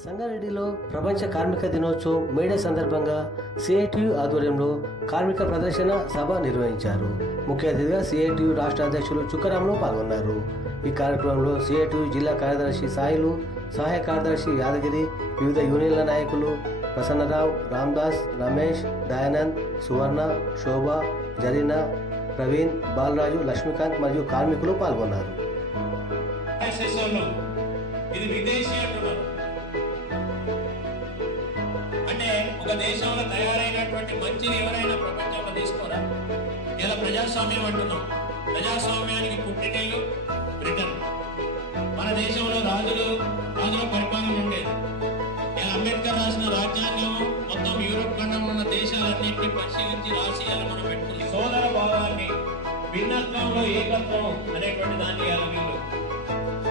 సంగారెడ్డిలో ప్రపంచ కార్మిక దినోత్సవం మేడే సందర్భంగా సిఐటియు ఆధ్వర్యంలో కార్మిక ప్రదర్శన సభ నిర్వహించారు. ముఖ్య అతిథిగా సిఐటియు రాష్ట్ర అధ్యక్షులు చుక్కరాములు పాల్గొన్నారు. ఈ కార్యక్రమంలో సిఐటియు జిల్లా కార్యదర్శి సాయిలు, సహాయ కార్యదర్శి యాదగిరి, వివిధ యూనియన్ల నాయకులు ప్రసన్నరావు, రామ్దాస్, రమేష్, దయానంద్, సువర్ణ, శోభ, జరీనా, ప్రవీణ్, బాలరాజు, లక్ష్మీకాంత్ మరియు కార్మికులు పాల్గొన్నారు. ఇది విదేశీ అంటున్నారు అంటే ఒక దేశంలో తయారైనటువంటి మంచిని ఎవరైనా ప్రపంచంలో తీసుకోరా? ఇలా ప్రజాస్వామ్యం అంటున్నాం. ప్రజాస్వామ్యానికి పుట్టినీళ్ళు బ్రిటన్. మన దేశంలో రాజుల పరిపాలన ఉండేది. ఇలా అంబేద్కర్ రాసిన రాజ్యాంగం మొత్తం యూరోప్ ఖండంలో ఉన్న దేశాలన్నింటినీ పరిశీలించి రాసి ఇలా మనం పెట్టుకుని సోదర భావాన్ని, భిన్నత్వంలో ఏకత్వం అనేటువంటి దాన్ని ఇలా వీళ్ళు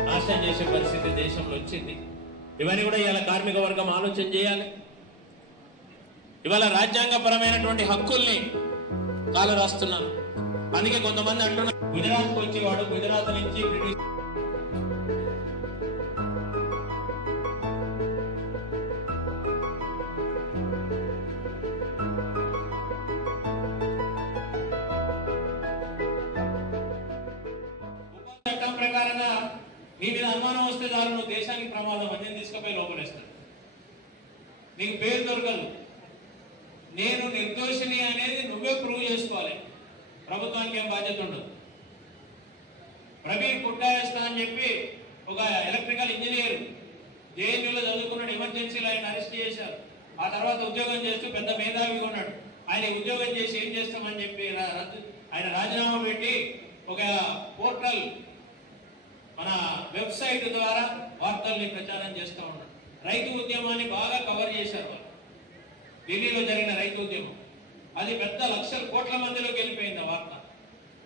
నాశనం చేసే పరిస్థితి దేశంలో వచ్చింది. ఇవన్నీ కూడా ఇవాళ కార్మిక వర్గం ఆలోచన చేయాలి. ఇవాళ రాజ్యాంగపరమైనటువంటి హక్కుల్ని కాలు రాస్తున్నారు. అందుకే కొంతమంది అంటున్నారు గుజరాత్కి వచ్చేవాడు గుజరాత్ నుంచి బ్రిటిష్ చట్టం ప్రకారంగా నీ మీద అనుమానం వస్తే చాలు, నువ్వు దేశానికి ప్రమాదం అని తీసుకుపోయి లోపలేస్తాడు. నీకు పేరు దొరకదు. నేను నిర్దోషిని అనేది నువ్వే ప్రూవ్ చేసుకోవాలి. ప్రభుత్వానికి ఏం బాధ్యత ఉండదు. ప్రవీణ్ కుట్టాయేస్తా అని చెప్పి ఒక ఎలక్ట్రికల్ ఇంజనీర్ జేఎన్యూలో చదువుకున్నాడు. ఎమర్జెన్సీలో ఆయన అరెస్ట్ చేశారు. ఆ తర్వాత ఉద్యోగం చేస్తూ పెద్ద మేధావిగా ఉన్నాడు. ఆయన ఉద్యోగం చేసి ఏం చేస్తామని చెప్పి ఆయన రాజీనామా పెట్టి ఒక పోర్టల్, మన వెబ్సైట్ ద్వారా వార్తల్ని ప్రచారం చేస్తూ ఉన్నాడు. రైతు ఉద్యమాన్ని బాగా కవర్ చేశారు వాళ్ళు. ఢిల్లీలో జరిగిన రైతు ఉద్యమం అది పెద్ద లక్షల కోట్ల మందిలోకి వెళ్ళిపోయింది. ఆ వార్త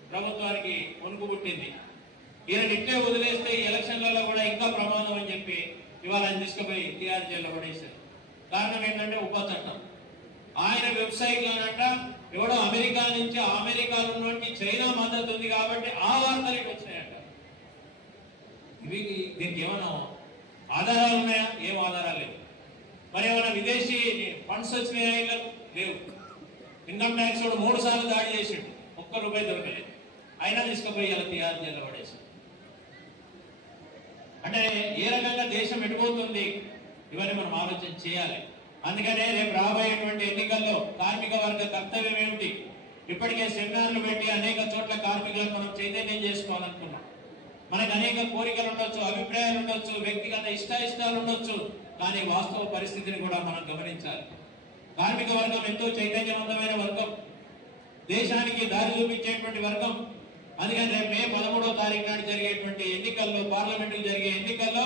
ప్రభుత్వానికి వణుకు పుట్టింది. ఈయన ఇట్లే వదిలేస్తే ఈ ఎలక్షన్లలో కూడా ఇంకా ప్రమాదం అని చెప్పి ఇవాళ ఆయన తీసుకుపోయి టీఆర్ జైల్లో పడేశారు. కారణం ఏంటంటే ఉపా చట్టం. ఆయన వెబ్సైట్లోనంట ఎవడో అమెరికా నుంచి, అమెరికాలో నుండి చైనా మద్దతు ఉంది కాబట్టి ఆ వార్తలకి వచ్చాయంట. దీనికి ఏమైనా ఆధారాలు ఉన్నాయా? ఏం ఆధారాలు లేవు. మరి ఏమైనా విదేశీ ఫండ్స్ వచ్చినాయా? లేవు. ఇన్కమ్ ట్యాక్స్ వాడు 3 సార్లు దాడి చేసాడు, ₹1 దొరకలేదు. అయినా తీసుకుపోయి ఇలా టీఆర్ జైల్లో పడేశాడు. అంటే ఏ రకంగా దేశం ఎటుపోతుంది ఇవన్నీ మనం ఆలోచన చేయాలి. అందుకనే రేపు రాబోయేటువంటి ఎన్నికల్లో కార్మిక వర్గ కర్తవ్యం ఏమిటి? ఇప్పటికే సెమినార్లు పెట్టి అనేక చోట్ల కార్మికులను మనం చైతన్యం చేసుకోవాలనుకున్నాం. మనకు అనేక కోరికలు ఉండొచ్చు, అభిప్రాయాలు ఉండొచ్చు, వ్యక్తిగత ఇష్టాయిష్టాలు ఉండొచ్చు. కానీ వాస్తవ పరిస్థితిని కూడా మనం గమనించాలి. కార్మిక వర్గం ఎంతో చైతన్యవంతమైన వర్గం, దేశానికి దారి చూపించేటువంటి వర్గం. అందుకని రేపు మే 13వ తారీఖు నాడు జరిగేటువంటి ఎన్నికల్లో, పార్లమెంటుకు జరిగే ఎన్నికల్లో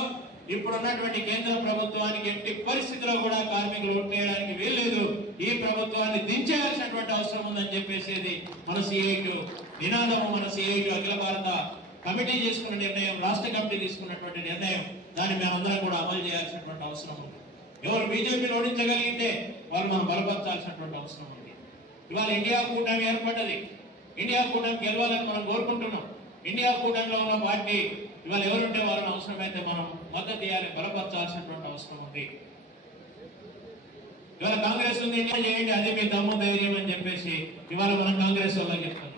ఇప్పుడున్నటువంటి కేంద్ర ప్రభుత్వానికి ఎట్టి పరిస్థితిలో కూడా కార్మికులు ఓటు వేయడానికి వీల్లేదు. ఈ ప్రభుత్వాన్ని దించేయాల్సినటువంటి అవసరం ఉందని చెప్పేసి మన సిఐటియు నినాదము, మన సిఐటియు అఖిల భారత కమిటీ చేసుకున్న నిర్ణయం, రాష్ట్ర కమిటీ తీసుకున్నటువంటి నిర్ణయం. దాన్ని మేమందరం కూడా అమలు చేయాల్సినటువంటి అవసరం ఉంది. ఎవరు బీజేపీని ఓడించగలిగితే వాళ్ళు మనం బలపరచాల్సినటువంటి అవసరం ఉంది. ఇవాళ ఇండియా కూటమి ఏర్పడ్డది. ఇండియా కూటమి గెలవాలని మనం కోరుకుంటున్నాం. ఇండియా కూటమిలో ఉన్న పార్టీ ఇవాళ ఎవరుంటే వాళ్ళని అవసరమైతే మనం మద్దతు ఇవ్వాలి, బలపరచాల్సినటువంటి అవసరం ఉంది. ఇవాళ కాంగ్రెస్ ఉంది, ఇండియా చేయండి, అదే మీ దమ్ము ధైర్యం అని చెప్పేసి ఇవాళ మనం కాంగ్రెస్ వాళ్ళకి చెప్తున్నాం.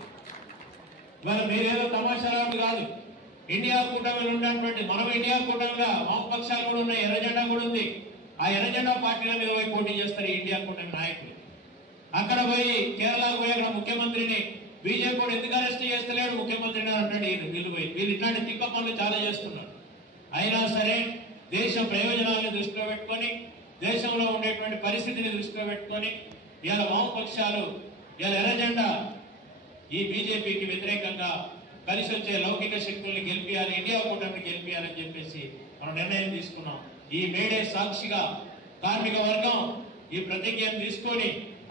ఇవాళ మీరేదో తమాషాలు కాదు. ఇండియా కూటమిలో ఉన్నటువంటి మనం ఇండియా కూటమిగా వామపక్షాలు కూడా ఉన్నాయి, ఎర్రజెండా కూడా ఉంది. ఆ ఎర్రజెండా పార్టీల మీద పోయి పోటీ చేస్తారు ఈ ఇండియా కూటమి నాయకులు. అక్కడ పోయి కేరళకు పోయి అక్కడ ముఖ్యమంత్రిని బీజేపీ కూడా ఎందుకు అరెస్ట్ చేస్తలేడు ముఖ్యమంత్రిని అంటాడు. వీళ్ళు ఇట్లాంటి తిక్క పనులు చాలా చేస్తున్నారు. అయినా సరే దేశ ప్రయోజనాలను దృష్టిలో పెట్టుకొని, దేశంలో ఉండేటువంటి పరిస్థితిని దృష్టిలో పెట్టుకొని ఇవాళ వామపక్షాలు ఇవాళ ఎర్రజెండా ఈ బీజేపీకి వ్యతిరేకంగా కలిసి వచ్చే లౌకిక శక్తుల్ని గెలిపియాలి, ఇండియా కూటమిని గెలిపియాలని చెప్పేసి మనం నిర్ణయం తీసుకున్నాం. ఈ మేడే సాక్షిగా కార్మిక వర్గం ఈ ప్రతిజ్ఞను తీసుకొని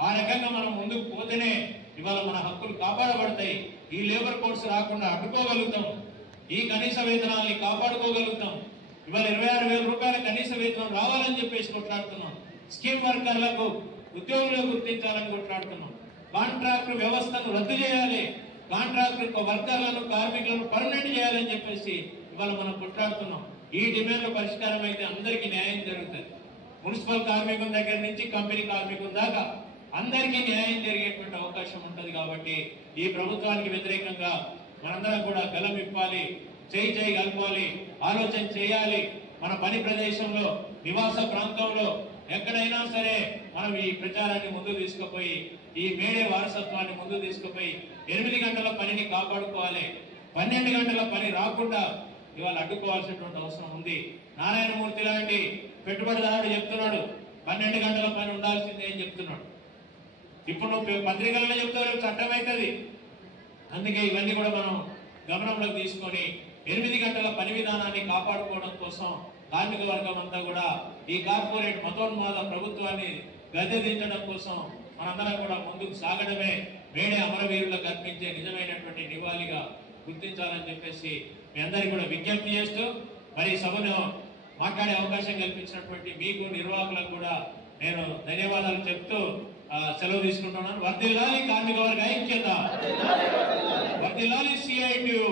ఆ రకంగా మనం ముందుకు పోతేనే ఇవాళ మన హక్కులు కాపాడబడతాయి. ఈ లేబర్ కోడ్స్ రాకుండా అడ్డుకోగలుగుతాం. ఈ కనీస వేతనాల్ని కాపాడుకోగలుగుతాం. ఇవాళ 26,000 రూపాయల కనీస వేతనం రావాలని చెప్పేసి కొట్లాడుతున్నాం. స్కీమ్ వర్కర్లకు ఉద్యోగులు గుర్తించాలని కొట్లాడుతున్నాం. కాంట్రాక్ట్ వ్యవస్థను రద్దు చేయాలి, కాంట్రాక్ట్ వర్కర్లను, కార్మికులను పర్మనెంట్ చేయాలని చెప్పేసి ఇవాళ మనం కొట్లాడుతున్నాం. ఈ డిమాండ్ల పరిష్కారం అయితే అందరికీ న్యాయం జరుగుతుంది. మున్సిపల్ కార్మికుల దగ్గర నుంచి కంపెనీ కార్మికుల దాకా అందరికీ న్యాయం జరిగేటువంటి అవకాశం ఉంటుంది. కాబట్టి ఈ ప్రభుత్వానికి వ్యతిరేకంగా మనందరం కూడా గలం ఇప్పాలి, చేయి కలపాలి, ఆలోచన చేయాలి. మన పని ప్రదేశంలో, నివాస ప్రాంతంలో ఎక్కడైనా సరే మనం ఈ ప్రచారాన్ని ముందుకు తీసుకుపోయి ఈ మేడే వారసత్వాన్ని ముందుకు తీసుకుపోయి 8 గంటల పనిని కాపాడుకోవాలి. 12 గంటల పని రాకుండా ఇవాళ అడ్డుకోవాల్సినటువంటి అవసరం ఉంది. నారాయణమూర్తి లాంటి పెట్టుబడిదారుడు చెప్తున్నాడు 12 గంటల పని ఉండాల్సిందే అని చెప్తున్నాడు. ఇప్పుడు నువ్వు పత్రికల్లో చెప్తావు, చట్టం అవుతుంది. అందుకే ఇవన్నీ కూడా మనం గమనంలోకి తీసుకొని 8 గంటల పని విధానాన్ని కాపాడుకోవడం కోసం కార్మిక వర్గం అంతా కూడా ఈ కార్పొరేట్ మతోన్మాద ప్రభుత్వాన్ని గద్దెదించడం కోసం మనందరం కూడా ముందుకు సాగడమే మేడే అమరవీరులకు అర్పించే నిజమైనటువంటి నివాళిగా గుర్తించాలని చెప్పేసి మీ అందరికీ కూడా విజ్ఞప్తి చేస్తూ, మరి సభను మాట్లాడే అవకాశం కల్పించినటువంటి మీకు నిర్వాహకులకు కూడా నేను ధన్యవాదాలు చెప్తూ సెలవు తీసుకుంటున్నాను. వర్ధిల్లాలి కార్మిక వర్గ ఐక్యత, వర్ధిల్లాలి CITU.